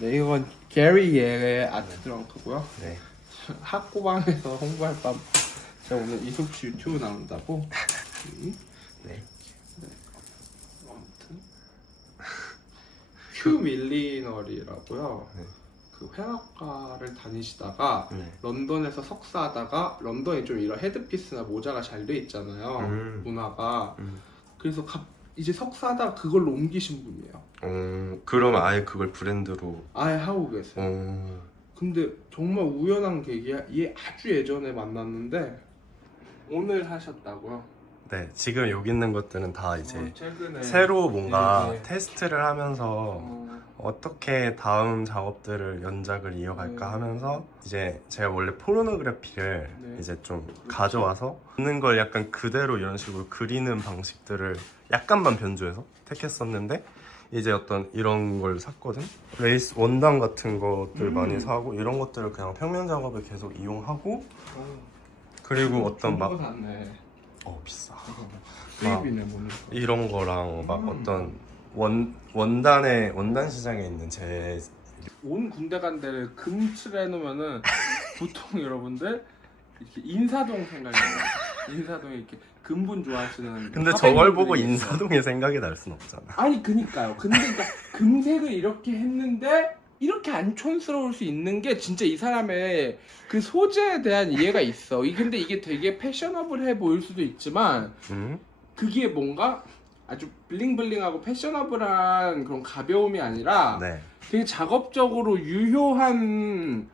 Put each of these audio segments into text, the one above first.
네, 이건 게리의 아트 트렁크고요. 네. 학고방에서 홍보할 밤 제가 오늘 이숙 씨 유튜브 나온다고. 네. 아무튼 큐 밀리너리라고요. 네. 그 회화과를 다니시다가 네. 런던에서 석사하다가 런던에 좀 이런 헤드피스나 모자가 잘 돼 있잖아요. 문화가. 그래서 이제 석사하다가 그걸로 옮기신 분이에요. 그럼 아예 그걸 브랜드로. 아예 하고 계세요. 근데 정말 우연한 계기야. 얘 아주 예전에 만났는데 오늘 하셨다고요? 네, 지금 여기 있는 것들은 다 이제 최근에 새로 뭔가 네. 테스트를 하면서 어떻게 다음 작업들을 연작을 이어갈까 네. 하면서 이제 제가 원래 포르노그래피를 네. 이제 좀 가져와서 있는 걸 약간 그대로 이런 식으로 그리는 방식들을 약간만 변주해서 택했었는데 이제 어떤 이런 걸 샀거든. 레이스 원단 같은 것들 많이 사고 이런 것들을 그냥 평면 작업에 계속 이용하고 그리고 어떤 막 샀네. 비싸. 수입이네 뭐는. 이런 거랑 막 어떤 원단 시장에 있는 제 온 군대 간 데를 금칠 해놓으면은 보통 여러분들 이렇게 인사동 생각이 나요. 인사동에 이렇게 금분 좋아하시는. 근데 저걸 보고 있어요. 인사동의 생각이 날 순 없잖아. 아니 그니까요. 근데 그러니까 금색을 이렇게 했는데 이렇게 안 촌스러울 수 있는 게 진짜 이 사람의 그 소재에 대한 이해가 있어. 근데 이게 되게 패셔너블해 보일 수도 있지만 그게 뭔가 아주 블링블링하고 패셔너블한 그런 가벼움이 아니라 네. 되게 작업적으로 유효한.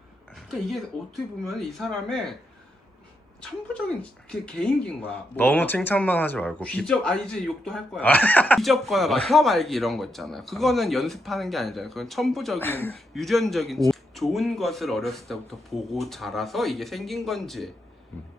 그러니까 이게 어떻게 보면 이 사람의 천부적인 개인기인 거야. 너무 칭찬만 하지 말고 비접 이제 욕도 할 거야. 비접거나 막 혀 말기 이런 거 있잖아요. 그거는 연습하는 게 아니잖아요. 그건 천부적인 유전적인 좋은 것을 어렸을 때부터 보고 자라서 이게 생긴 건지.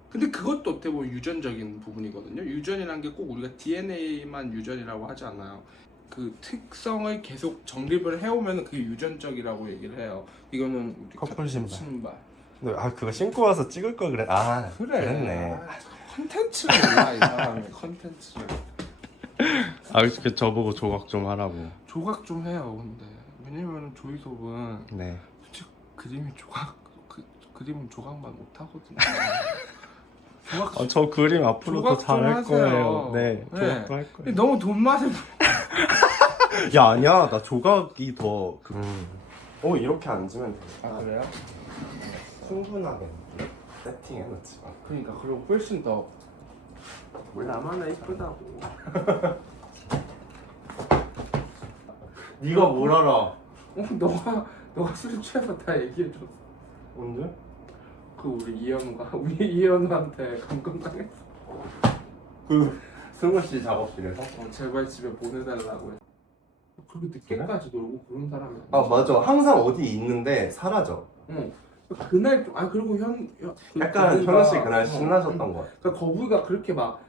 근데 그것도 어떻게 보면 유전적인 부분이거든요. 유전이란 게 꼭 우리가 DNA만 유전이라고 하지 않아요. 그 특성을 계속 정립을 해오면 그게 유전적이라고 얘기를 해요. 이거는 우리 커플 신발. 신발. 근데 그거 신고 와서 찍을 걸 그래. 그래. 그랬네. 컨텐츠를 몰라 이 사람이. 컨텐츠를. 그 저보고 조각 좀 하라고. 조각 좀 해요. 근데 왜냐면 조이섭은 네. 솔직히 그림이 그림은 조각만 못 하거든요. 조각 저 그림 앞으로도 조각 좀 잘할 하세요. 거예요. 네. 네. 조각도 할 거예요. 너무 돈 맛을 야, 아니야. 나 조각이 더 이렇게 앉으면 돼. 그래요? 충분하게 세팅해놓지 마. 그러니까 그리고 훨씬 더 나만 이쁘다고. 네가 뭘 알아? 너가 술 취해서 다 얘기해줬어. 언제? 그 우리 이현우한테 감금당했어. 그 승우 씨 작업실에서? 제발 집에 보내달라고 해. 그렇게 늦게까지 놀고 그런 사람이 아니야. 맞아. 항상 어디 있는데 사라져. 응. 그날 그리고 약간 현우 씨 그날 신나셨던 것 같아. 그러니까 거북이가 그렇게 막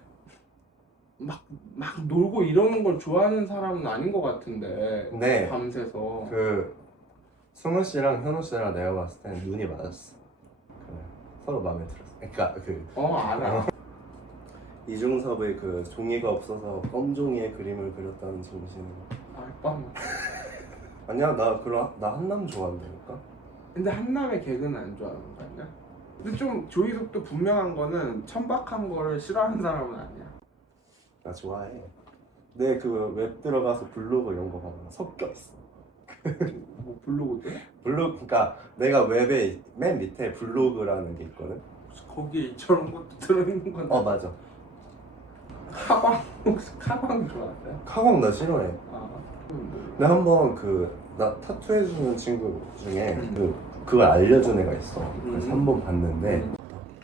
놀고 이러는 걸 좋아하는 사람은 아닌 것 같은데. 네. 밤새서. 승우 씨랑 현우 씨랑 내가 봤을 땐 눈이 맞았어. 서로 마음에 들었어. 그러니까 알아. 이중섭의 종이가 없어서 껌종이에 그림을 그렸다는 정신으로. 알밤. 아니야, 나 한남 좋아한다니까. 근데 한남의 개그는 안 좋아하는 거 아니야? 근데 좀 조이석도 분명한 거는 천박한 거를 싫어하는 사람은 아니야. 나 좋아해. 내 웹 들어가서 블로그 이런 거 봐봐. 섞여 있어. 뭐 블로그도? 그러니까 내가 웹에 맨 밑에 블로그라는 게 있거든. 거기에 저런 것도 들어있는 건데. 맞아. 카방 혹시 카방 좋아하세요? 카광 나 싫어해. 근데 한번 나 타투 해주는 친구 중에 그걸 알려준 애가 있어. 그래서 한번 봤는데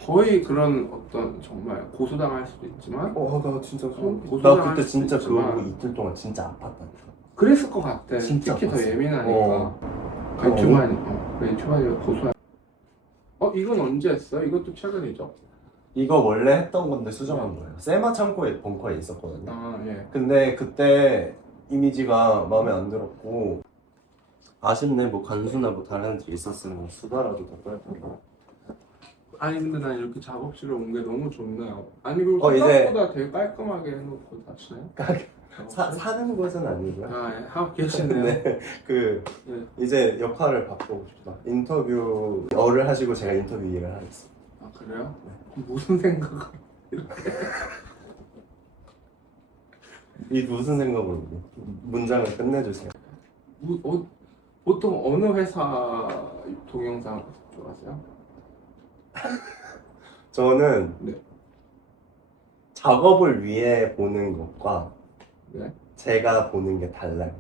거의 그런 어떤 정말 고소당할 수도 있지만 나 진짜 고소당할 나 그때 수도 진짜 있지만 그거 이틀 동안 진짜 아팠다니까. 그랬을 것 같아. 진짜 특히 더 아팠어. 예민하니까. 유튜브가 고소한. 이건 언제 했어? 이것도 최근이죠? 이거 원래 했던 건데 수정한 거예요. 세마 창고에 벙커에 있었거든요. 예. 근데 그때 이미지가 마음에 안 들었고 아쉽네. 뭐 간수나 뭐 다른 데 있었으면 수다라도 더 떨고. 아니 근데 난 이렇게 작업실에 온 게 너무 좋네요. 아니 그리고 이제- 생각보다 되게 깔끔하게 해놓고 다치네. 사는 것은 아니고요. 아, 예, 하고 계시네요. 네, 그 네. 이제 역할을 바꾸고 싶다. 인터뷰를 하시고 제가 인터뷰 일을 하겠습니다. 아, 그래요? 무슨 생각을 이 무슨 생각으로 문장을 끝내주세요. 보통 어느 회사 동영상 좋아하세요? 저는 네. 작업을 위해 보는 것과 네. 제가 보는 게 달라요.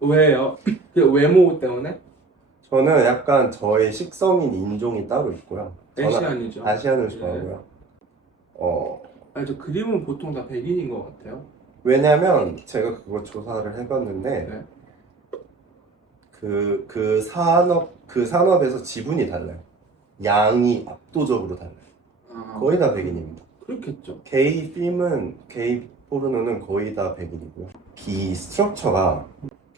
왜요? 그 외모 때문에? 저는 약간 저의 식성인 인종이 따로 있고요. 저는 아시안이죠. 아시안을 네. 좋아하고요. 아니, 저 그림은 보통 다 백인인 것 같아요. 왜냐면 제가 그거 조사를 해봤는데 네. 그 산업에서 지분이 달라요. 양이 압도적으로 달라요. 아, 거의 다 백인입니다. 그렇겠죠. 게이 포르노는 거의 다 백인이고요. 이 스트럭처가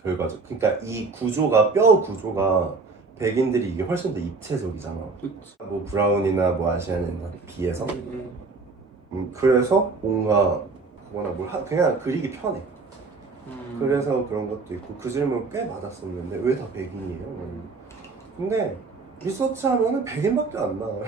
결과적. 그러니까 이 구조가 뼈 구조가 백인들이 이게 훨씬 더 입체적이잖아. 그치. 뭐 브라운이나 뭐 아시안이나 비해서. 음. 그래서 뭔가 보거나 그냥 그리기 편해. 그래서 그런 것도 있고 그 질문 꽤 받았었는데 왜 다 백인이에요? 근데 리서치하면은 백인밖에 안 나와요.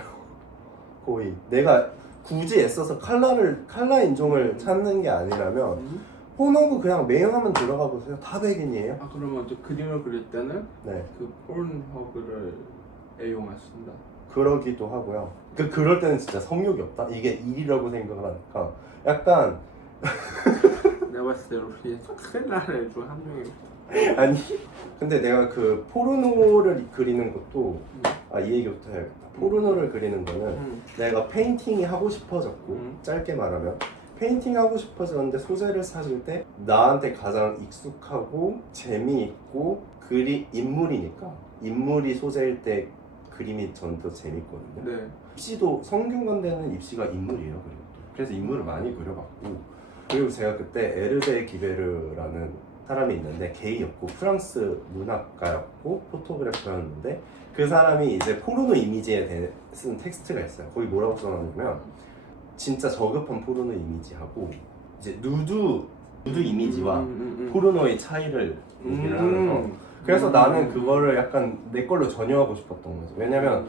거의 내가 굳이 애써서 칼라 인종을 찾는 게 아니라면 포노브 그냥 메인화면 들어가 보세요. 다 백인이에요. 아, 그러면 저 그림을 그릴 때는 네, 그 포른허브를 애용하신다. 그러기도 하고요. 그럴 때는 진짜 성욕이 없다. 이게 일이라고 생각을 하니까 약간 내가 봤을 때 우리 큰일 날 애 중 한 명이. 아니 근데 내가 그 포르노를 그리는 것도 이 얘기부터 해야겠다. 포르노를 그리는 거는 내가 페인팅이 하고 싶어졌고 짧게 말하면 페인팅 하고 싶어졌는데 소재를 찾을 때 나한테 가장 익숙하고 재미있고 인물이니까 인물이 소재일 때 그림이 전 더 재밌거든요. 네. 입시도 성균관대는 입시가 인물이에요. 그래서 인물을 많이 그려봤고 그리고 제가 그때 에르베 기베르라는 사람이 있는데 게이였고 프랑스 문학가였고 포토그래퍼였는데 그 사람이 이제 포르노 이미지에 대해 쓴 텍스트가 있어요. 거기 뭐라고 써놨냐면 진짜 저급한 포르노 이미지하고 이제 누드 이미지와 포르노의 차이를 얘기를 하면서 그래서 나는 그거를 약간 내 걸로 전혀하고 싶었던 거죠. 왜냐면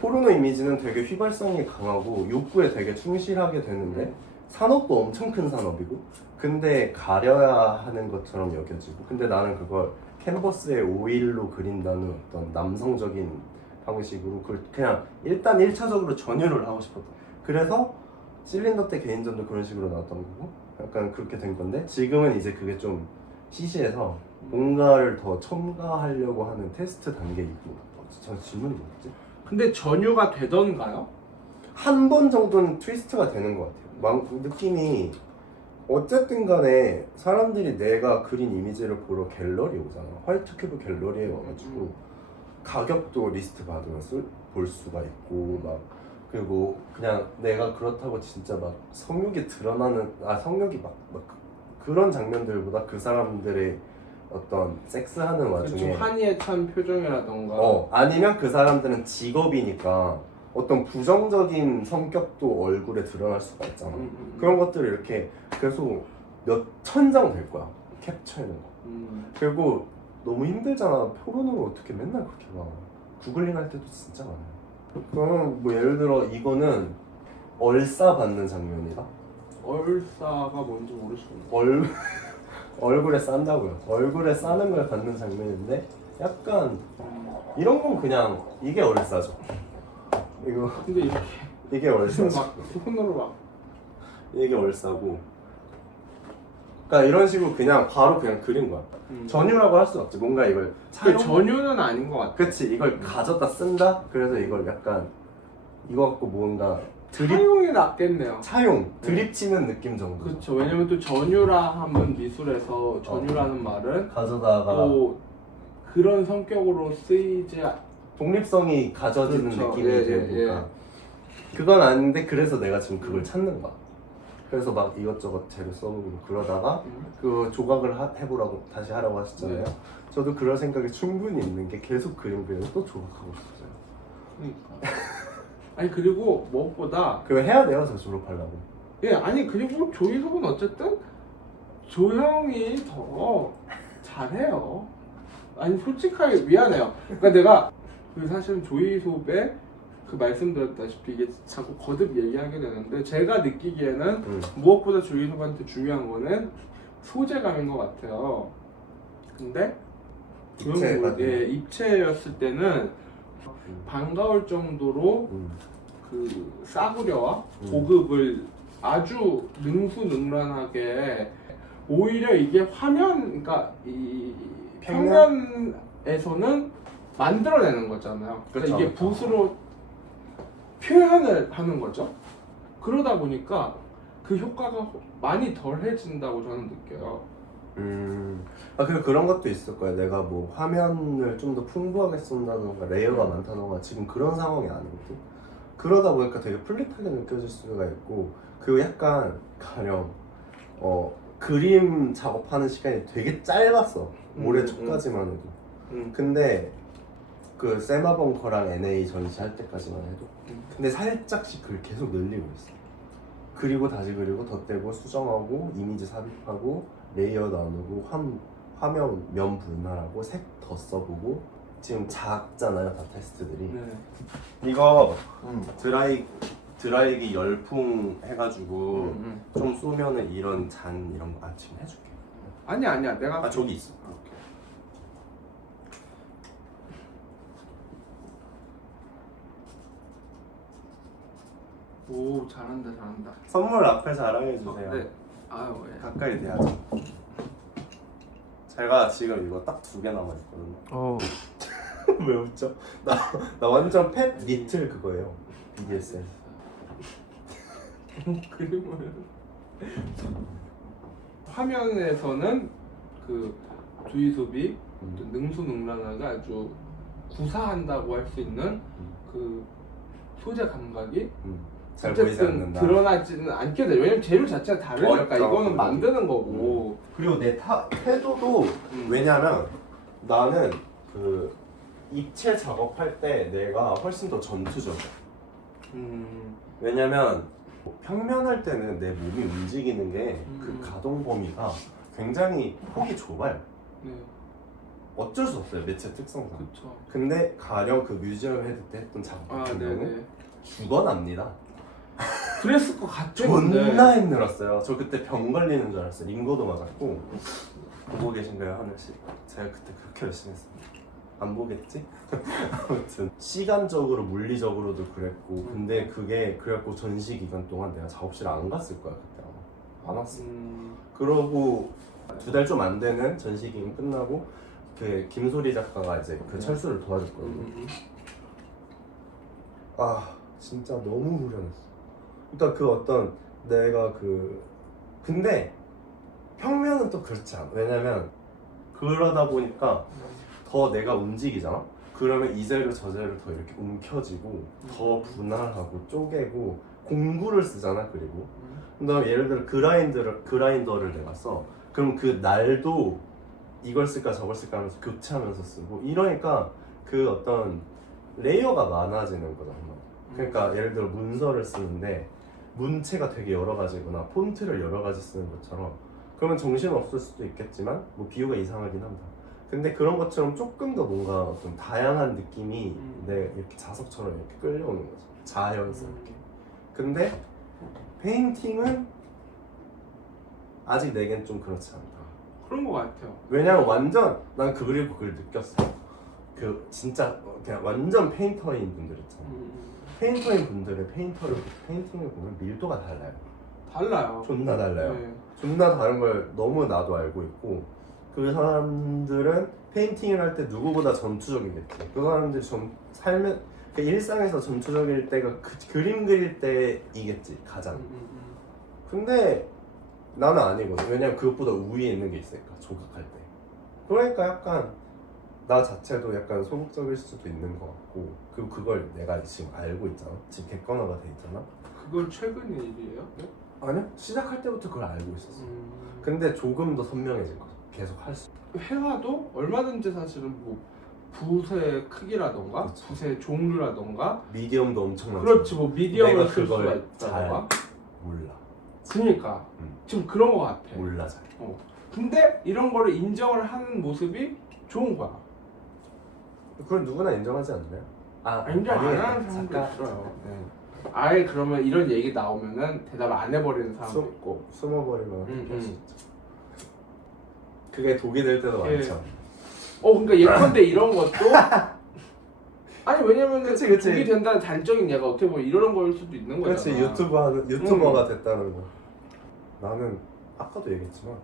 포르노 이미지는 되게 휘발성이 강하고 욕구에 되게 충실하게 되는데 산업도 엄청 큰 산업이고 근데 가려야 하는 것처럼 여겨지고 근데 나는 그걸 캔버스에 오일로 그린다는 어떤 남성적인 방식으로 그걸 그냥 일단 1차적으로 전혀를 하고 싶었던 그래서 실린더 때 개인전도 그런 식으로 나왔던 거고 약간 그렇게 된 건데 지금은 이제 그게 좀 시시해서 뭔가를 더 첨가하려고 하는 테스트 단계이고 저 질문이 뭐였지? 근데 전유가 되던가요? 한 번 정도는 트위스트가 되는 것 같아요. 느낌이 어쨌든 간에 사람들이 내가 그린 이미지를 보러 갤러리에 오잖아. 화이트 큐브 갤러리에 와가지고 가격도 리스트 받으면서 볼 수가 있고 막 그리고 그냥 내가 그렇다고 진짜 막 성욕이 드러나는 성욕이 막 그런 장면들보다 그 사람들의 어떤 섹스하는 와중에 좀 환희에 찬 표정이라던가 아니면 그 사람들은 직업이니까 어떤 부정적인 성격도 얼굴에 드러날 수가 있잖아. 그런 것들을 이렇게 계속 몇 천 장 될 거야 캡처해놓은 거. 그리고 너무 힘들잖아. 포르노를 어떻게 맨날 그렇게 봐. 구글링 할 때도 진짜 많아요. 그럼 뭐 예를 들어 이거는 얼싸 받는 장면이다. 얼싸가 뭔지 모르시겠네요. 얼굴에 싼다고요. 얼굴에 싸는 걸 받는 장면인데 약간 이런 건 그냥 이게 얼싸죠. 이거 근데 이게 얼싸죠. 막 손으로 막 이게 얼싸고. 그러니까 이런 식으로 그냥 바로 그냥 그린 거야. 전유라고 할 수 없지. 뭔가 이걸 전유는 아닌 것 같아. 그치. 이걸 가져다 쓴다. 그래서 이걸 약간 이거 갖고 뭔가 차용이 낫겠네요. 드립 치는 느낌 정도. 그렇죠. 왜냐면 또 전유라 하면 미술에서 전유라는 말은 가져다가 또 그런 성격으로 쓰이지 독립성이 가져지는 그렇죠. 느낌이 되니까 그건 아닌데 그래서 내가 지금 그걸 찾는 거야. 그래서 막 이것저것 재료 써보고 그러다가 그 조각을 해보라고 다시 하라고 하셨잖아요. 저도 그럴 생각이 충분히 있는 게 계속 그림 그리고 또 조각하고 싶어요. 그러니까. 아니 그리고 무엇보다 그거 해야 돼요. 저 졸업하려고. 예, 아니 그리고 조이섭은 어쨌든 조형이 더 잘해요. 아니 솔직하게 미안해요. 그러니까 내가 그 사실은 조이섭의 그 말씀드렸다시피 이게 자꾸 거듭 얘기하게 되는데 제가 느끼기에는 무엇보다 조이섭한테 중요한 거는 소재감인 것 같아요. 근데 조형의 입체였을 때는 반가울 정도로 그 싸구려와 고급을 아주 능수능란하게 오히려 이게 화면 그러니까 이 평면에서는 만들어내는 거잖아요. 그러니까 이게 붓으로 표현을 하는 거죠. 그러다 보니까 그 효과가 많이 덜해진다고 저는 느껴요. 그리고 그런 것도 있을 거야. 내가 뭐 화면을 좀 더 풍부하게 쏜다던가 레이어가 많다던가 지금 그런 상황이 아니거든. 그러다 보니까 되게 플릿하게 느껴질 수가 있고 그리고 약간 가령 그림 작업하는 시간이 되게 짧았어. 올해 초까지만 해도. 근데 그 세마벙커랑 NA 전시할 때까지만 해도 근데 살짝씩 그걸 계속 늘리고 있어. 그리고 다시 그리고 덧대고 수정하고 이미지 삽입하고 레이어 나누고 화면 면 분할하고 색 더 써보고 지금 작잖아요 다 테스트들이. 이거 드라이기 열풍 해가지고 좀 쏘면은 이런 잔 이런 거 지금 해줄게. 아니야 내가 저기 있어. 오 잘한다. 선물 앞에 자랑해주세요. 네. 아유 예. 가까이 대야죠. 제가 지금 이거 딱 2개 남아있거든요. 왜 웃죠? 나 완전 펫 니틀 그거예요. BDSM. 그림을 화면에서는 그 조이섭이 능수능란하게 아주 구사한다고 할 수 있는 그 소재 감각이 잘 보이지 어쨌든 않는다. 드러나지는 않게 돼요. 왜냐면 재료 자체가 다르니까 이거는 만드는 거고. 그리고 내 태도도 왜냐면 나는 그 입체 작업할 때 내가 훨씬 더 전투적이야. 왜냐면 평면할 때는 내 몸이 움직이는 게 그 가동 범위가 굉장히 폭이 좁아요. 네. 어쩔 수 없어요 매체 특성상. 그렇죠. 근데 가령 그 뮤지엄 헤드 때 했던 작업 같은 경우는 죽어납니다. 그랬을 것 같은데. 존나 힘들었어요. 저 그때 병 걸리는 줄 알았어요. 링거도 맞았고. 보고 계신가요 하늘씨? 제가 그때 그렇게 열심히 했습니다. 안 보겠지? 아무튼 시간적으로 물리적으로도 그랬고 근데 그게 그래갖고 전시 기간 동안 내가 작업실 안 갔을 거야 그때 아마. 안 왔어. 그러고 2달 좀 안 되는 전시 기간 끝나고 그 김소리 작가가 이제 그 철수를 도와줬거든요. 아 진짜 너무 후련했어. 그러니까 그 어떤 내가 근데 평면은 또 그렇지 않아. 왜냐면 그러다 보니까 더 내가 움직이잖아. 그러면 이 재료 저 재료 더 이렇게 움켜쥐고 더 분할하고 쪼개고 공구를 쓰잖아. 그리고 그다음에 예를 들어 그라인더를 내가 써. 그럼 그 날도 이걸 쓸까 저걸 쓸까 하면서 교체하면서 쓰고 이러니까 그 어떤 레이어가 많아지는 거잖아. 그러니까 예를 들어 문서를 쓰는데 문체가 되게 여러 가지구나. 폰트를 여러 가지 쓰는 것처럼 그러면 정신 없을 수도 있겠지만 뭐 비유가 이상하긴 한다. 근데 그런 것처럼 조금 더 뭔가 어떤 다양한 느낌이 내 이렇게 자석처럼 이렇게 끌려오는 거죠. 자연스럽게. 근데 페인팅은 아직 내겐 좀 그렇지 않다. 그런 것 같아요. 왜냐면 완전 난 그리고 그걸 느꼈어. 그 진짜 그냥 완전 페인터인 분들 있잖아. 페인터인 분들의 페인팅을 보면 밀도가 달라요. 달라요. 존나 달라요. 네. 존나 다른 걸 너무 나도 알고 있고 그 사람들은 페인팅을 할 때 누구보다 전투적이겠지. 그 사람들이 삶의 그 일상에서 전투적일 때가 그림 그릴 때이겠지 가장. 근데 나는 아니거든. 왜냐면 그것보다 우위에 있는 게 있으니까 조각할 때. 그러니까 약간 나 자체도 약간 소극적일 수도 있는 것 같고 그리고 그걸 내가 지금 알고 있잖아. 지금 객관화가 돼 있잖아. 그걸 최근 일이에요? 네? 아니요. 시작할 때부터 그걸 알고 있었어. 근데 조금 더 선명해진 거죠. 계속 할 수. 회화도 얼마든지 사실은 뭐 붓의 크기라던가 그렇죠. 붓의 종류라던가 미디엄도 엄청 많죠. 그렇지 뭐 미디엄을 내가 쓸 수가 그걸 있다던가 몰라. 그러니까 음. 지금 그런 거 같아. 몰라 잘. 근데 이런 거를 인정을 하는 모습이 좋은 거야. 그걸 누구나 인정하지 않나요? 인정 안 아니, 하는 사람도 잠깐. 있어요. 아예 그러면 이런 얘기 나오면은 대답 안 해버리는 사람도 있고. 숨어버리거나 음, 할수 있죠. 그게 독이 될 때도 예. 많죠. 그러니까 예컨대 이런 것도 아니 왜냐면은 그치. 독이 된다는 단적인 얘가 어떻게 보면 이런 걸 수도 있는 거잖아. 그렇지 유튜버가 됐다는 거. 나는 아까도 얘기했지만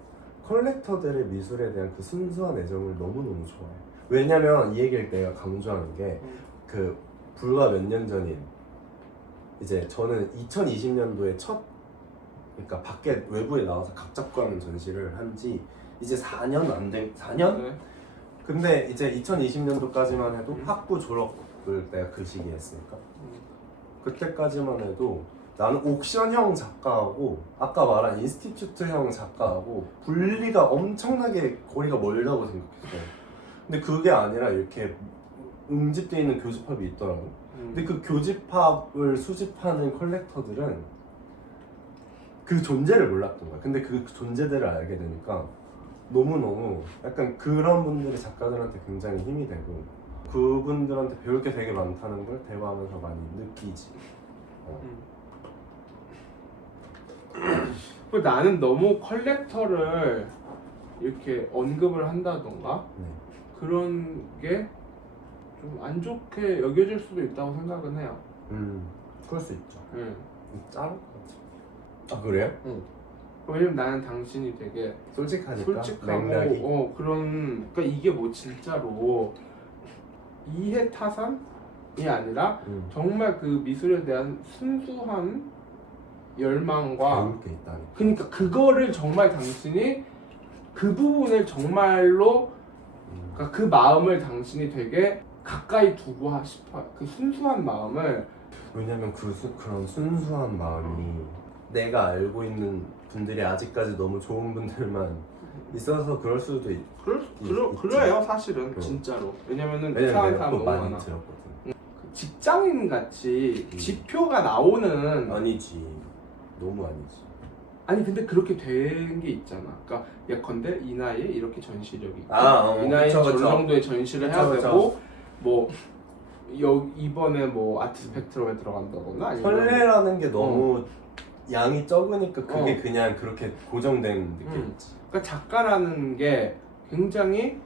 컬렉터들의 미술에 대한 그 순수한 애정을 너무너무 좋아해. 왜냐면 이 얘기를 내가 강조하는 게 그 불과 몇 년 전인 이제 저는 2020년도에 그러니까 밖에 외부에 나와서 각 잡고 하는 전시를 한 지 이제 4년 안 된 4년? 네. 근데 이제 2020년도까지만 해도 학부 졸업을 내가 그 시기에 했으니까 그때까지만 해도 나는 옥션형 작가하고 아까 말한 인스티튜트형 작가하고 분리가 엄청나게 거리가 멀다고 생각했어요. 근데 그게 아니라 이렇게 응집되어 있는 교집합이 있더라고. 근데 그 교집합을 수집하는 컬렉터들은 그 존재를 몰랐던 거야. 근데 그 존재들을 알게 되니까 너무너무 약간 그런 분들이 작가들한테 굉장히 힘이 되고 그분들한테 배울 게 되게 많다는 걸 대화하면서 많이 느끼지. 나는 너무 컬렉터를 이렇게 언급을 한다던가 네. 그런 게 좀 안 좋게 여겨질 수도 있다고 생각은 해요. 그럴 수 있죠. 짜를 것 같아. 아 그래요? 왜냐면 나는 당신이 되게 솔직하니까 솔직하고 맥락이. 그러니까 이게 뭐 진짜로 이해 타산이 아니라 정말 그 미술에 대한 순수한 열망과 배울 게 있다니까. 그러니까 그거를 정말 당신이 그 부분을 정말로 그러니까 그 마음을 당신이 되게 가까이 두고 싶어 그 순수한 마음을 왜냐면 그런 순수한 마음이 내가 알고 있는 분들이 아직까지 너무 좋은 분들만 있어서 그럴 수도 있지. 그래요 사실은 그. 진짜로 왜냐면 왜냐면 이상한 내가 사람 또 너무 많이 많아. 들었거든. 직장인 같이 지표가 나오는 아니지. 너무 아니지. 아니 근데 그렇게 된 게 있잖아. 그러니까 예컨대 이 나이에 이렇게 전시력이 있고 이 나이에 그쵸, 저 그쵸. 정도의 전시를 그쵸, 해야 그쵸. 되고 뭐 이번에 뭐 아트 스펙트럼에 들어간다거나 아니면 설레라는 게 너무 양이 적으니까 그게 그냥 그렇게 고정된 느낌이지. 그러니까 작가라는 게 굉장히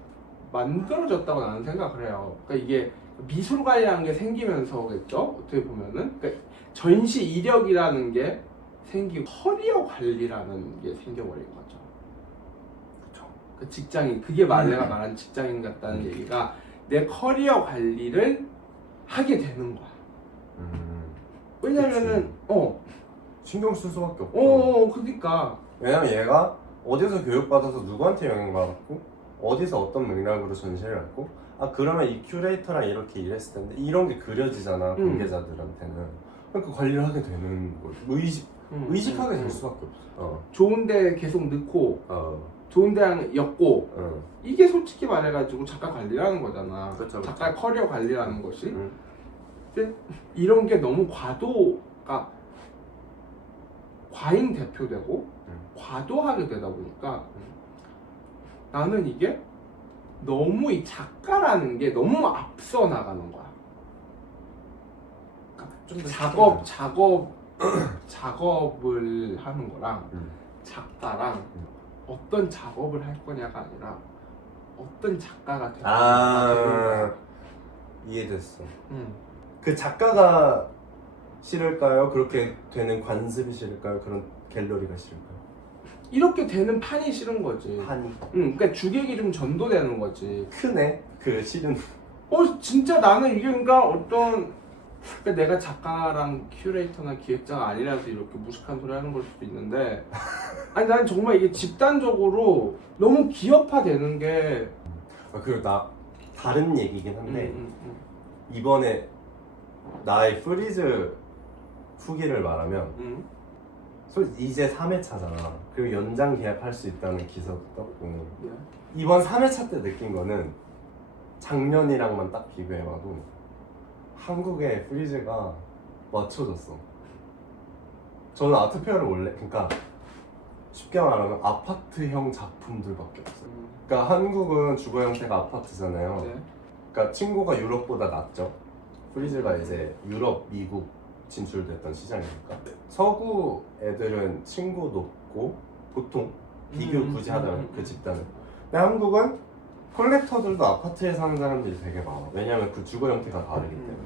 만들어졌다고 나는 생각을 해요. 그러니까 이게 미술관이라는 게 생기면서겠죠. 어떻게 보면은 그러니까 전시 이력이라는 게 생기고 커리어 관리라는 게 생겨버린 거죠. 그렇죠. 그 직장인 그게 내가 말한 직장인 같다는 얘기가 내 커리어 관리를 하게 되는 거야. 왜냐면은 신경 쓸 수밖에 없고. 그러니까 왜냐면 얘가 어디서 교육받아서 누구한테 영향받았고 어디서 어떤 맥락으로 전시를 했고 그러면 이 큐레이터랑 이렇게 일했을 텐데 이런 게 그려지잖아 관계자들한테는. 그러니까 관리를 하게 되는 거지. 의식하게 될 수밖에 없어. 좋은데 계속 넣고 좋은데 엮고 이게 솔직히 말해가지고 작가 관리라는 거잖아. 그쵸. 작가 커리어 관리라는 것이. 근데 이런 게 너무 과도가 과잉 대표되고 과도하게 되다 보니까 나는 이게 너무 이 작가라는 게 너무 앞서 나가는 거야. 그러니까 작업을 하는 거랑 작가랑 어떤 작업을 할 거냐가 아니라 어떤 작가가 될 거냐가 이해됐어. 그 작가가 싫을까요? 그렇게 되는 관습이 싫을까요? 그런 갤러리가 싫을까요? 이렇게 되는 판이 싫은 거지. 판이 그러니까 주객이 좀 전도되는 거지. 크네. 그 싫은. 진짜 나는 이게 그러니까 그러니까 내가 작가랑 큐레이터나 기획자가 아니라서 이렇게 무식한 소리 하는 걸 수도 있는데 아니 난 정말 이게 집단적으로 너무 기업화되는 게 그리고 나 다른 얘기긴 한데 이번에 나의 프리즈 후기를 말하면 이제 3회차잖아. 그리고 연장 계약할 수 있다는 기사도 떴고 이번 3회차 때 느낀 거는 작년이랑만 딱 비교해봐도 한국의 프리즈가 맞춰졌어. 저는 아트페어를 원래 그러니까 쉽게 말하면 아파트형 작품들밖에 없어요. 그러니까 한국은 주거 형태가 아파트잖아요. 네. 그러니까 층고가 유럽보다 낮죠. 프리즈가 이제 유럽, 미국 진출됐던 시장이니까. 서구 애들은 층고 높고 보통 비교 굳이 하자면 그 집단은. 근데 한국은 컬렉터들도 아파트에 사는 사람들이 되게 많아. 왜냐면 그 주거 형태가 다르기 때문에.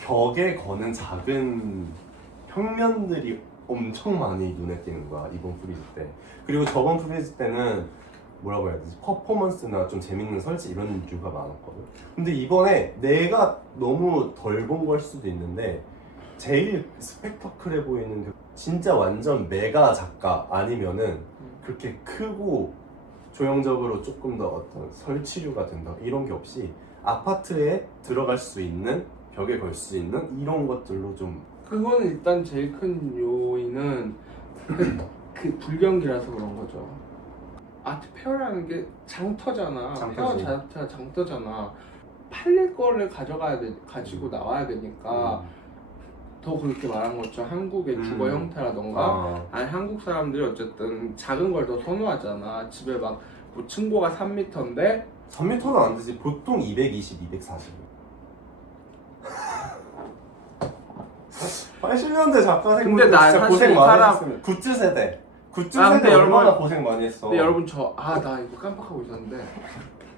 벽에 거는 작은 평면들이 엄청 많이 눈에 띄는 거야, 이번 프리즈 때. 그리고 저번 프리즈 때는 뭐라고 해야 되지? 퍼포먼스나 좀 재밌는 설치 이런 류가 많았거든. 근데 이번에 내가 너무 덜 본 걸 수도 있는데 제일 스펙터클해 보이는 그 진짜 완전 메가 작가 아니면은 그렇게 크고 조형적으로 조금 더 어떤 설치류가 된다 이런 게 없이 아파트에 들어갈 수 있는 벽에 걸 수 있는 이런 것들로 좀. 그거는 일단 제일 큰 요인은 그 불경기라서 그런 거죠. 아트 페어라는 게 장터잖아. 페어 장터지. 자체가 장터잖아. 팔릴 거를 가지고 나와야 되니까 더 그렇게 말한 것처럼 한국의 주거 형태라던가 아니 한국 사람들이 어쨌든 작은 걸 더 선호하잖아. 집에 막 뭐 층고가 3m인데 3m는 안 되지. 보통 220, 240. 80년대 작가 근데 생각보다 난 진짜 사실 고생 많이 사람- 했으면 굿즈 세대. 굿즈 아, 세대 근데 얼마나 여러분- 고생 많이 했어. 근데 여러분 나 이거 깜빡하고 있었는데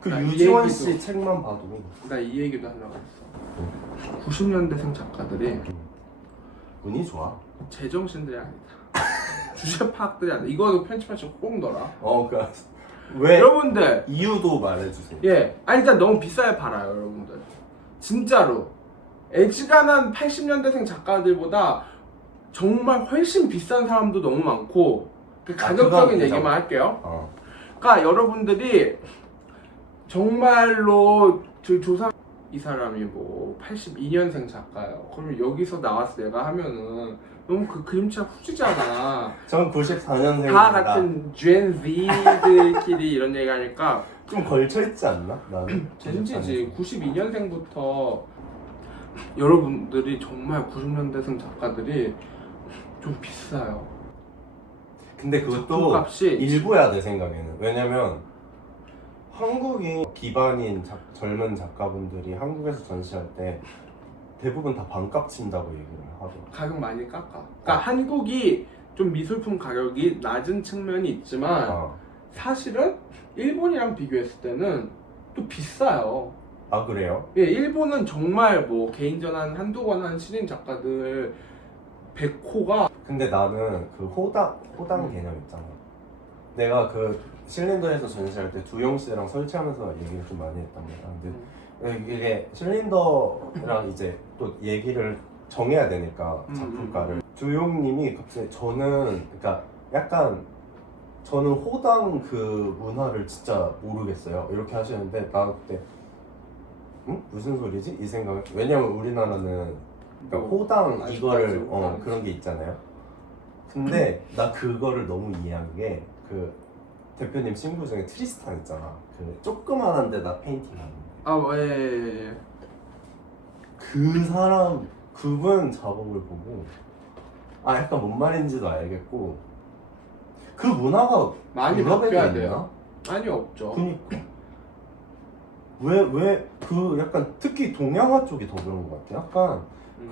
그 나 이 유지원 얘기도- 씨 책만 봐도 나 이 얘기도 하려고 했어. 90년대생 작가들이 운이 좋아. 제정신들이 아니다. 주제 파악들이 아니다. 이거도 편집하시고 꼭 넣어라. 그러니까 왜 여러분들 이유도 말해주세요. 예, 아니 일단 너무 비싸게 팔아요, 여러분들. 진짜로 애지간한 80년대생 작가들보다 정말 훨씬 비싼 사람도 너무 많고 그 그건 가격적인 인정. 얘기만 할게요. 어. 그러니까 여러분들이 정말로 조상 이 사람이 뭐 82년생 작가예요. 그러면 여기서 나와서 내가 하면은 너무 그 그림체가 후지잖아. 전 94년생입니다. 다 같은 Gen Z들끼리 이런 얘기 하니까 좀 걸쳐있지 않나? 나는 젠지지. 92년생부터 여러분들이 정말 90년대생 작가들이 좀 비싸요. 근데 그것도 값이 일부야 내 생각에는. 왜냐면 한국이 기반인 젊은 작가분들이 한국에서 전시할 때 대부분 다 반값 친다고 얘기를 하더라고. 가격 많이 깎아. 그러니까 한국이 좀 미술품 가격이 낮은 측면이 있지만 사실은 일본이랑 비교했을 때는 또 비싸요. 아 그래요? 예, 일본은 정말 뭐 개인전 한두 권 한 신인 작가들 100호가 근데 나는 그 호당 개념 있잖아. 내가 그 실린더에서 전시할 때 두용 씨랑 설치하면서 얘기를 좀 많이 했단 말이야. 근데 이게 실린더랑 이제 또 얘기를 정해야 되니까 작품가를. 두용님이 갑자기 그러니까 약간 저는 호당 그 문화를 진짜 모르겠어요. 이렇게 하시는데 나 그때 무슨 소리지? 이 생각. 왜냐면 우리나라는 그러니까 호당 이거를 호당. 그런 게 있잖아요. 근데 나 그거를 너무 이해한 게 그 대표님 친구 중에 트리스탄 있잖아. 그 조그만한 데다 페인팅하는. 예. 그 사람 그분 작업을 보고 약간 뭔 말인지도 알겠고 그 문화가 많이 유럽에도 바뀌어야 있나? 돼요. 많이 없죠. 그니까 왜 그 약간 특히 동양화 쪽이 더 그런 것 같아. 약간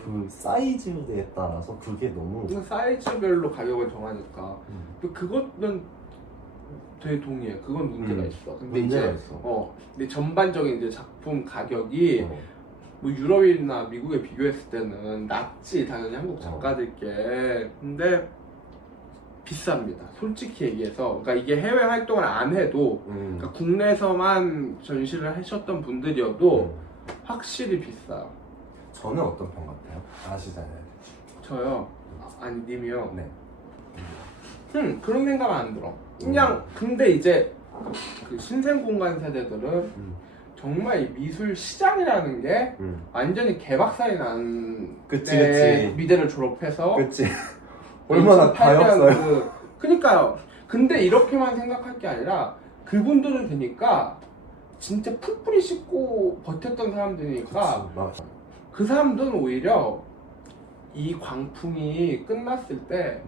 그 사이즈에 따라서 그게 너무 사이즈별로 가격을 정하니까 또 그거는 되게 동의해. 그건 문제가 있어. 근데 문제가 이제 있어. 근데 전반적인 이제 작품 가격이 어. 뭐 유럽이나 미국에 비교했을 때는 낮지 당연히 한국 작가들께. 근데 비쌉니다. 솔직히 얘기해서. 그러니까 이게 해외 활동을 안 해도 그러니까 국내에서만 전시를 하셨던 분들이어도 확실히 비싸요. 저는 어떤 편 같아요? 아시잖아요. 저요? 아니 님이요? 네. 그런 생각은 안 들어. 그냥 근데 이제 그 신생공간 세대들은 정말 이 미술 시장이라는 게 완전히 개박살이 난 그치, 때 그치. 미대를 졸업해서 그치. 얼마나 2008년 가엾어요. 그니까요. 근데 이렇게만 생각할 게 아니라 그분들은 그니까 진짜 풀뿌리 씻고 버텼던 사람들이니까 맞아. 그 사람들은 오히려 이 광풍이 끝났을 때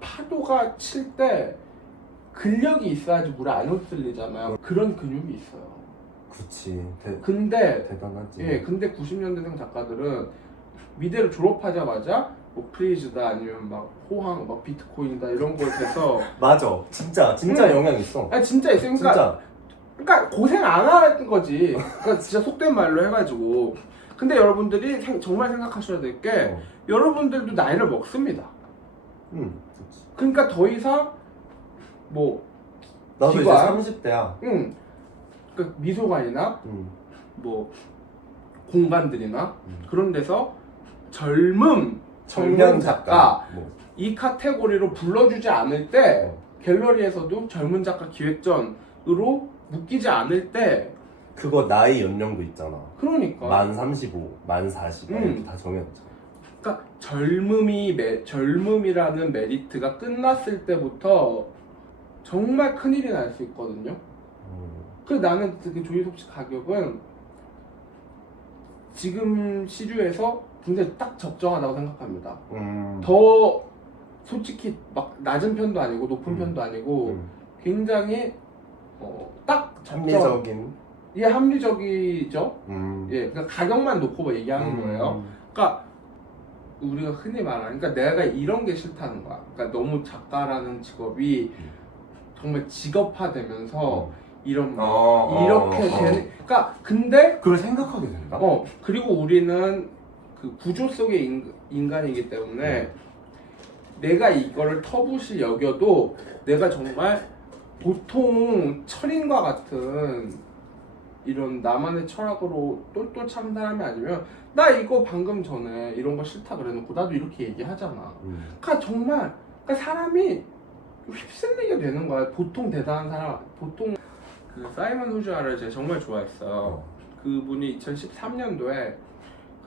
파도가 칠 때 근력이 있어야지 물에 안 휩쓸리잖아요. 그런 근육이 있어요. 그치. 근데 대단하지. 예, 근데 90년대생 작가들은 미대를 졸업하자마자 뭐 프리즈다 아니면 막 호황, 막 비트코인이다 이런 거에 대해서 맞아. 진짜 영향 있어. 아니 진짜 있으니까 진짜. 그러니까 고생 안 하는 거지. 그러니까 진짜 속된 말로 해가지고. 근데 여러분들이 정말 생각하셔야 될 게 여러분들도 나이를 먹습니다. 그치. 그러니까 더 이상 뭐 나도 기관, 이제 30대야. 그러니까 미술관이나 뭐 공간들이나 그런 데서 젊은 청년 작가 뭐. 이 카테고리로 불러주지 않을 때 갤러리에서도 젊은 작가 기획전으로 묶이지 않을 때 그거 나이 연령도 있잖아. 그러니까 만 35, 만 40, 이렇게 다 정해놨잖아. 그러니까 젊음이라는 메리트가 끝났을 때부터 정말 큰일이 날 수 있거든요. 그래서 나는 그 조희섭 씨 가격은 지금 시류에서 굉장히 딱 적정하다고 생각합니다. 더 솔직히 막 낮은 편도 아니고 높은 편도 아니고 굉장히 딱 합리적인. 예, 합리적이죠. 예, 그러니까 가격만 놓고 얘기하는 거예요. 그러니까 우리가 흔히 말하는, 그러니까 내가 이런 게 싫다는 거야. 그러니까 너무 작가라는 직업이 정말 직업화되면서 이런 이렇게 되는. 그러니까 근데 그걸 생각하게 된다. 그리고 우리는 그 구조 속의 인간이기 때문에 내가 이거를 터부시 여겨도 내가 정말 보통 철인과 같은 이런 나만의 철학으로 똘똘 찬 사람이 아니면 나 이거 방금 전에 이런 거 싫다 그래놓고 나도 이렇게 얘기하잖아. 그러니까 정말 그러니까 사람이 휩쓸리게 되는 거야. 보통 대단한 사람, 보통 그 사이먼 후즈아를 제가 정말 좋아했어요. 그분이 2013년도에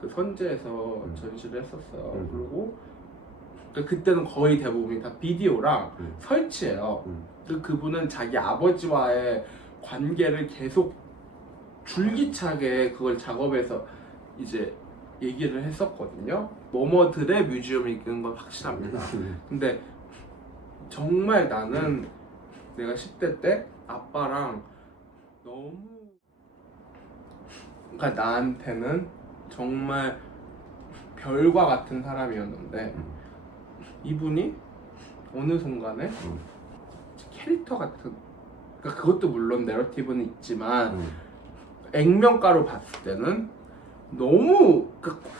그 선재에서 전시를 했었어요. 그리고 그때는 거의 대부분이 다 비디오랑 설치예요. 그분은 자기 아버지와의 관계를 계속 줄기차게 그걸 작업해서 이제 얘기를 했었거든요. 뭐뭐들의 뮤지엄이 있는 건 확실합니다. 근데 정말 나는 내가 10대 때 아빠랑 너무, 그러니까 나한테는 정말 별과 같은 사람이었는데 이분이 어느 순간에 캐릭터 같은, 그러니까 그것도 물론 내러티브는 있지만 액면가로 봤을 때는 너무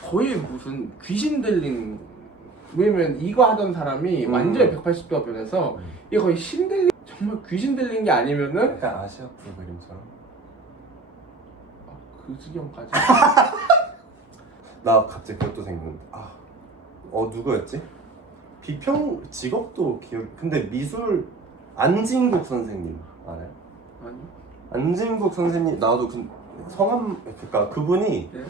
거의 무슨 귀신 들린, 왜냐면 이거 하던 사람이 완전히 180도가 변해서 이게 거의 신 들린, 정말 귀신 들린 게 아니면은 약간 아시아 프로그램처럼. 그 지경까지. 나 갑자기 그것도 생각났는데 누구였지? 비평 직업도 기억. 근데 미술 안진국 선생님 알아요? 아니. 안진국 선생님, 나도 성함, 그러니까 그분이 네?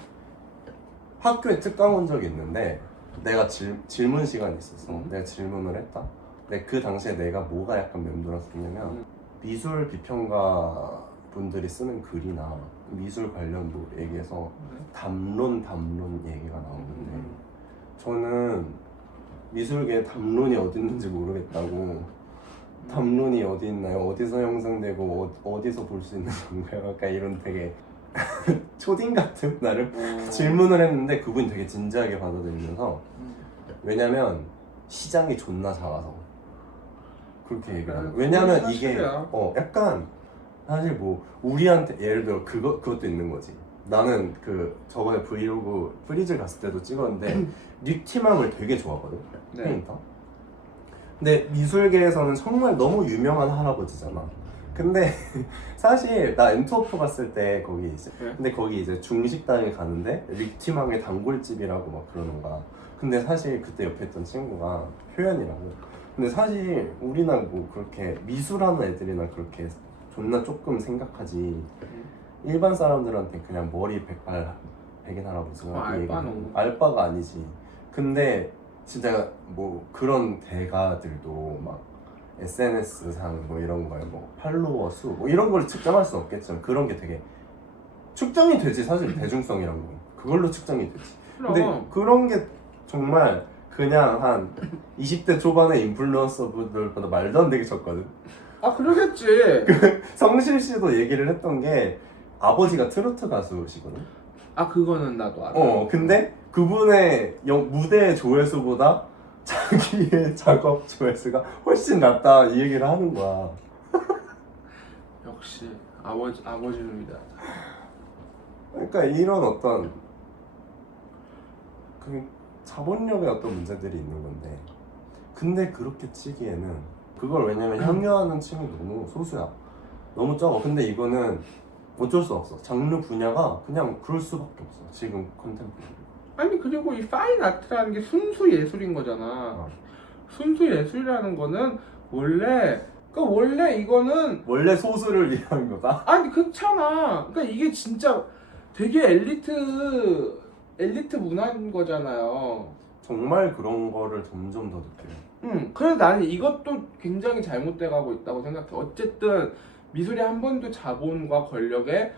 학교에 특강 온 적이 있는데 내가 질문 시간이 있었어. 내가 질문을 했다. 근데 그 당시에 내가 뭐가 약간 맴돌았었냐면 미술 비평가 분들이 쓰는 글이나 미술 관련 뭐 얘기해서 담론 얘기가 나오는데 저는 미술계에 담론이 어디 있는지 모르겠다고. 담론이 어디 있나요? 어디서 형성되고 어디서 볼 수 있는 건가요? 약간 이런 되게 초딩 같은 나름 질문을 했는데 그분이 되게 진지하게 받아들이면서, 왜냐면 시장이 존나 작아서 그렇게 얘기를 하는 거예요. 왜냐면 이게 약간 사실 뭐 우리한테 예를 들어 그것도 있는 거지. 나는 저번에 브이로그 프리즈 갔을 때도 찍었는데 립티망을 되게 좋아하거든. 네. 페인터. 근데 미술계에서는 정말 너무 유명한 할아버지잖아. 근데 사실 나 엔트워프 갔을 때 거기 이제 근데 거기 이제 중식당에 가는데 립티망의 단골집이라고 막 그러는 거야. 근데 사실 그때 옆에 있던 친구가 효연이라고. 근데 사실 우리나 뭐 그렇게 미술하는 애들이나 그렇게 존나 조금 생각하지. 일반 사람들한테 그냥 머리 백인 할아버지가 알바가 아니지. 근데 진짜 뭐 그런 대가들도 막 SNS상 뭐 이런 거에 뭐 팔로워 수 뭐 이런 걸 측정할 수 없겠지만 그런 게 되게 측정이 되지. 사실 대중성이란 건 그걸로 측정이 되지. 근데 그런 게 정말 그냥 한 20대 초반의 인플루언서 분들보다 말도 안 되게 적거든. 아 그러겠지. 성실 씨도 얘기를 했던 게 아버지가 트로트 가수시거든. 아 그거는 나도 알아. 근데 그분의 무대 조회수보다 자기의 작업 조회수가 훨씬 낫다 이 얘기를 하는 거야. 역시 아버지는 위대하다. 그러니까 이런 어떤 그 자본력의 어떤 문제들이 있는 건데, 근데 그렇게 치기에는 그걸 왜냐면 향유하는 층이 너무 소수야. 너무 적어. 근데 이거는 어쩔 수 없어. 장르 분야가 그냥 그럴 수밖에 없어. 지금 컨템포러리. 아니 그리고 이 파인 아트라는 게 순수 예술인 거잖아. 순수 예술이라는 거는 원래 이거는 원래 소수를 위한 거다. 아니 그렇잖아. 그러니까 이게 진짜 되게 엘리트 문화인 거잖아요. 정말 그런 거를 점점 더 느껴요. 그래서 나는 이것도 굉장히 잘못돼 가고 있다고 생각해. 어쨌든 미술이 한 번도 자본과 권력에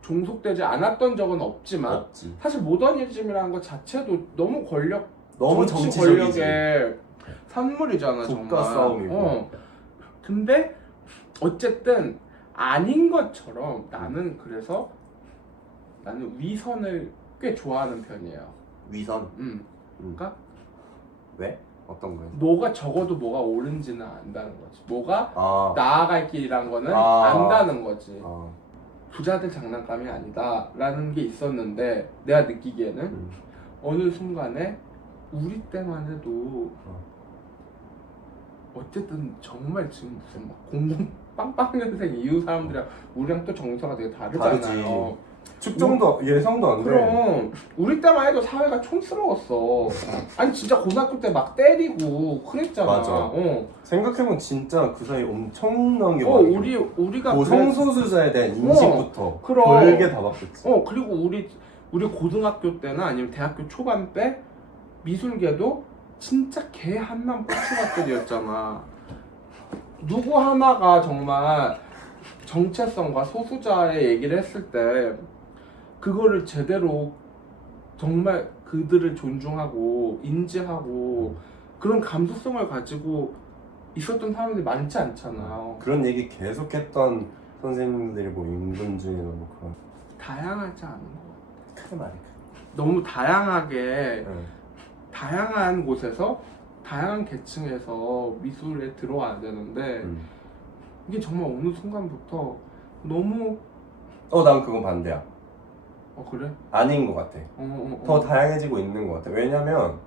종속되지 않았던 적은 없지만 없지. 사실 모더니즘이라는 것 자체도 너무 너무 정치 정치적이지. 권력의 산물이잖아. 국가 정말. 싸움이고. 근데 어쨌든 아닌 것처럼 나는 그래서 나는 위선을 꽤 좋아하는 편이에요. 위선. 그러니까 왜? 어떤 거예요? 뭐가 적어도 뭐가 옳은지는 안다는 거지. 뭐가 아. 나아갈 길이란 거는 아. 안다는 거지. 아. 부자들 장난감이 아니다라는 게 있었는데 내가 느끼기에는 어느 순간에 우리 때만 해도 어쨌든 정말 지금 무슨 막 공공 빵빵년생 이후 사람들이랑 우리랑 또 정서가 되게 다르잖아요. 다르지. 측정도 예상도 안 돼. 그럼 우리 때만 해도 사회가 촌스러웠어. 아니 진짜 고등학교 때 막 때리고 그랬잖아. 맞아. 생각해보면 진짜 그 사이 엄청난 게 많아. 우리가 뭐 성소수자에 대한 인식부터 그럼. 별게 다 바뀌었지. 그리고 우리 고등학교 때나 아니면 대학교 초반 때 미술계도 진짜 개 한남 꼬치밥들이었잖아. 누구 하나가 정말 정체성과 소수자의 얘기를 했을 때 그거를 제대로 정말 그들을 존중하고 인지하고 그런 감수성을 가지고 있었던 사람들이 많지 않잖아요. 그런 얘기 계속했던 선생님들이 뭐 임금준이나 뭐 그런. 다양하지 않은 것 같아. 큰 말이. 너무 다양하게 다양한 곳에서 다양한 계층에서 미술에 들어와야 되는데 이게 정말 어느 순간부터 너무 난 그건 반대야. 그래? 아닌 것 같아. 더 어. 다양해지고 있는 것 같아. 왜냐면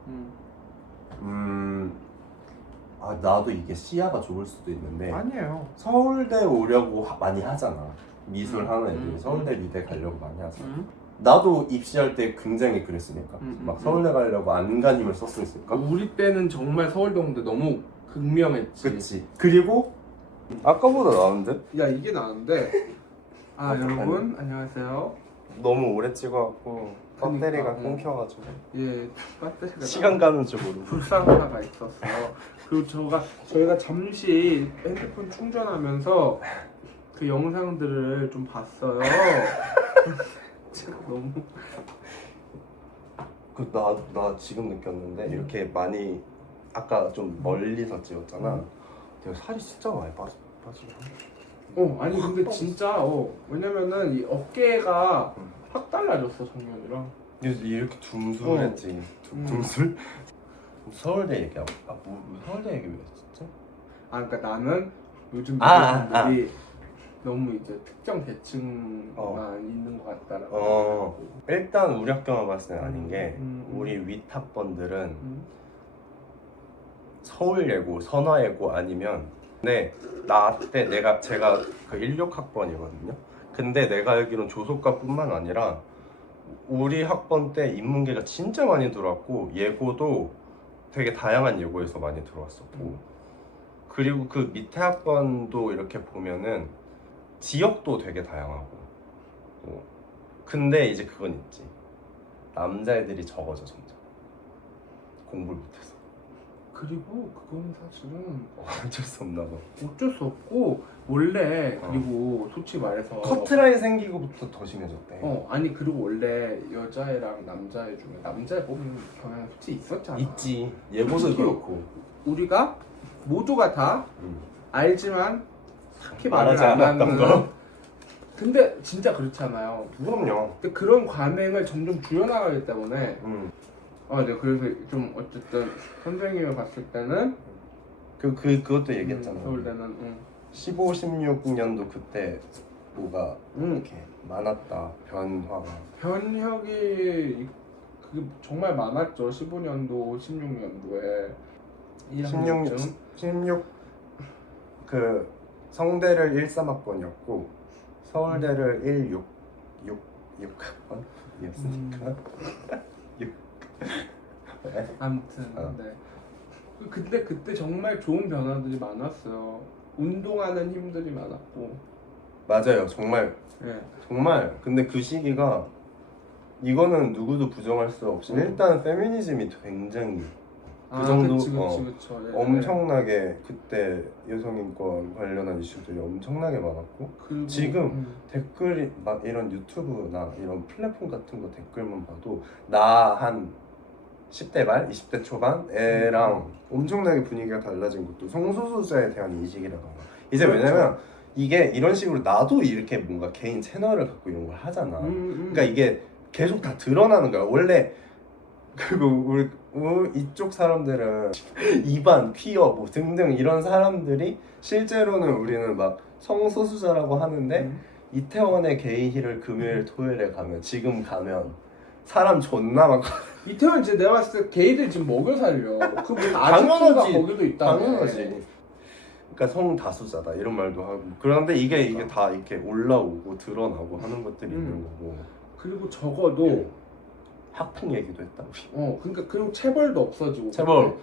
나도 이게 시야가 좁을 수도 있는데 아니에요. 서울대 오려고 많이 하잖아. 미술 하는 애들이 음. 서울대 미대 가려고 많이 하잖아. 음. 나도 입시할 때 굉장히 그랬으니까 막 서울대 가려고 안간힘을 썼으니까. 우리 때는 정말 서울대공대 너무 극명했지. 그치. 그리고 아까보다 나은데? 야 이게 나은데. 어떡하냐? 여러분 안녕하세요. 너무 오래 찍어갖고 배터리가 그러니까, 끊겨가지고 예 배터리가 시간 가는 줄 모르고. 불상사가 있었어. 그리고 저희가 잠시 핸드폰 충전하면서 그 영상들을 좀 봤어요. 너무 나 지금 느꼈는데 이렇게 많이 아까 좀 멀리서 찍었잖아. 내가 살이 진짜 많이 빠지고. 아니 근데 진짜 왜냐면은 이 어깨가 확 달라졌어 작년이랑. 이렇게 둠술했지. 둠술? 서울대 얘기하고 서울대 얘기 왜 했었지? 그러니까 나는 요즘 미술분들이 너무 이제 특정 계층만 있는 것 같다라고. 일단 우리 학교만 봤을 땐 아닌 게 우리 윗학번들은 서울예고, 선화예고 아니면 근데 제가 그 16학번이거든요. 근데 내가 알기로는 조속과뿐만 아니라 우리 학번 때 인문계가 진짜 많이 들어왔고 예고도 되게 다양한 예고에서 많이 들어왔었고 그리고 그 밑에 학번도 이렇게 보면은 지역도 되게 다양하고 근데 이제 그건 있지. 남자애들이 적어져 점점 공부를 못해서. 그리고 그거는 사실은 어쩔 수 없나 봐. 어쩔 수 없고 원래 그리고 솔직히 말해서 커트라인 생기고부터 더 심해졌대. 아니 그리고 원래 여자애랑 남자애 중에 남자애 뽑는 경향이 솔직히 있었잖아. 있지. 예고도 그렇고. 우리가 모두가 다 알지만 딱히 말을 말하지 안 않았던 하는 거. 근데 진짜 그렇잖아요. 그럼요. 근데 그런 관행을 점점 줄여나가기 때문에 네, 그래서 좀 어쨌든 선생님을 봤을 때는 그것도 얘기했잖아. 서울대는 15, 16년도 그때 뭐가 이렇게 많았다. 변화가. 현역이 그게 정말 많았죠. 15년도, 16년도에 16 그 성대를 13학번이었고 서울대를 6학번이었으니까 아무튼 네. 근데 그때 정말 좋은 변화들이 많았어요. 운동하는 힘들이 많았고 맞아요. 정말 네. 정말 근데 그 시기가 이거는 누구도 부정할 수 없이 일단 페미니즘이 굉장히 그 정도 그치. 네. 엄청나게 그때 여성인권 관련한 이슈들이 엄청나게 많았고 그리고, 지금 댓글이 막 이런 유튜브나 이런 플랫폼 같은 거 댓글만 봐도 나 한 10대 말, 20대 초반 애랑 엄청나게 분위기가 달라진 것도 성소수자에 대한 인식이라던가 이제 그렇죠. 왜냐면 이게 이런 식으로 나도 이렇게 뭔가 개인 채널을 갖고 이런 걸 하잖아. 그러니까 이게 계속 다 드러나는 거야. 원래 그리고 우리 이쪽 사람들은 이반, 퀴어 뭐 등등 이런 사람들이 실제로는 우리는 막 성소수자라고 하는데 이태원의 게이힐을 금요일 토요일에 가면 지금 가면 사람 존나 많고 이태원 이제 내가 봤을 때 게이들 지금 먹여 살려. 그뭐 당연하지. 거기도 있다. 당연하지. 그러니까 성다수자다 이런 말도 하고 그런데 이게 다 이렇게 올라오고 드러나고 하는 것들이 있는 거고 그리고 적어도 학풍 얘기도 했다 우리. 그러니까 그리고 체벌도 없어지고. 체벌.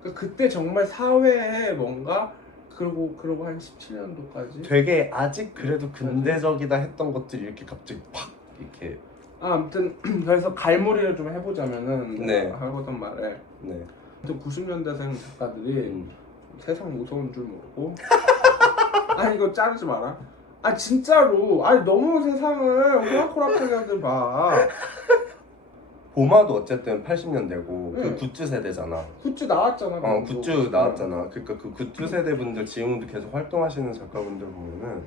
그러니까 그때 정말 사회에 뭔가 그러고 한 17년도까지 되게 아직 그래도 근대적이다 했던 것들이 이렇게 갑자기 팍 이렇게. 아무튼 그래서 갈무리를 좀 해보자면은 네. 하고던 말에 네. 90년대생 작가들이 세상 무서운 줄 모르고 아니 이거 자르지 마라. 아 진짜로 아니 너무 세상을 호락호락하게 하들 봐. 보마도 어쨌든 80년대고 네. 그 굿즈 세대잖아. 굿즈 나왔잖아. 굿즈 나왔잖아. 그러니까 그 굿즈 세대 분들 지금도 계속 활동하시는 작가분들 보면은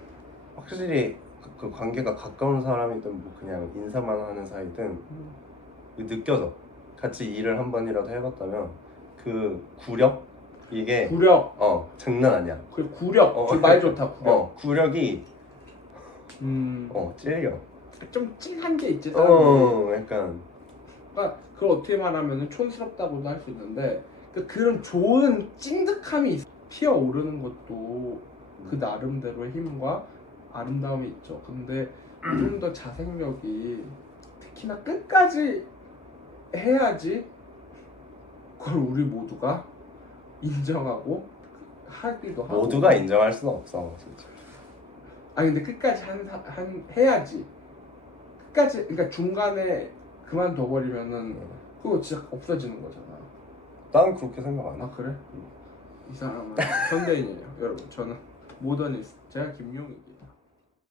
확실히 그 관계가 가까운 사람이든 뭐 그냥 인사만 하는 사이든 느껴져. 같이 일을 한 번이라도 해봤다면 그 구력 이게 구력. 장난 아니야. 그 구력. 말 좋다. 구력. 구력이 찔려. 좀 찡한 게 있지. 약간. 그러니까 그걸 어떻게 말하면 촌스럽다고도 할 수 있는데 그런 좋은 찐득함이 피어오르는 것도 그 나름대로의 힘과 아름다움이 있죠. 근데 좀 더 자생력이 특히나 끝까지 해야지 그걸 우리 모두가 인정하고 하기도 하고. 모두가 인정할 수는 없어 진짜. 아니 근데 끝까지 해야지. 끝까지 그러니까 중간에 그만둬 버리면은 그거 진짜 없어지는 거잖아. 난 그렇게 생각 안 해. 아 그래? 이 사람은 현대인이에요. 여러분 저는 모더니스트. 제가 김용희.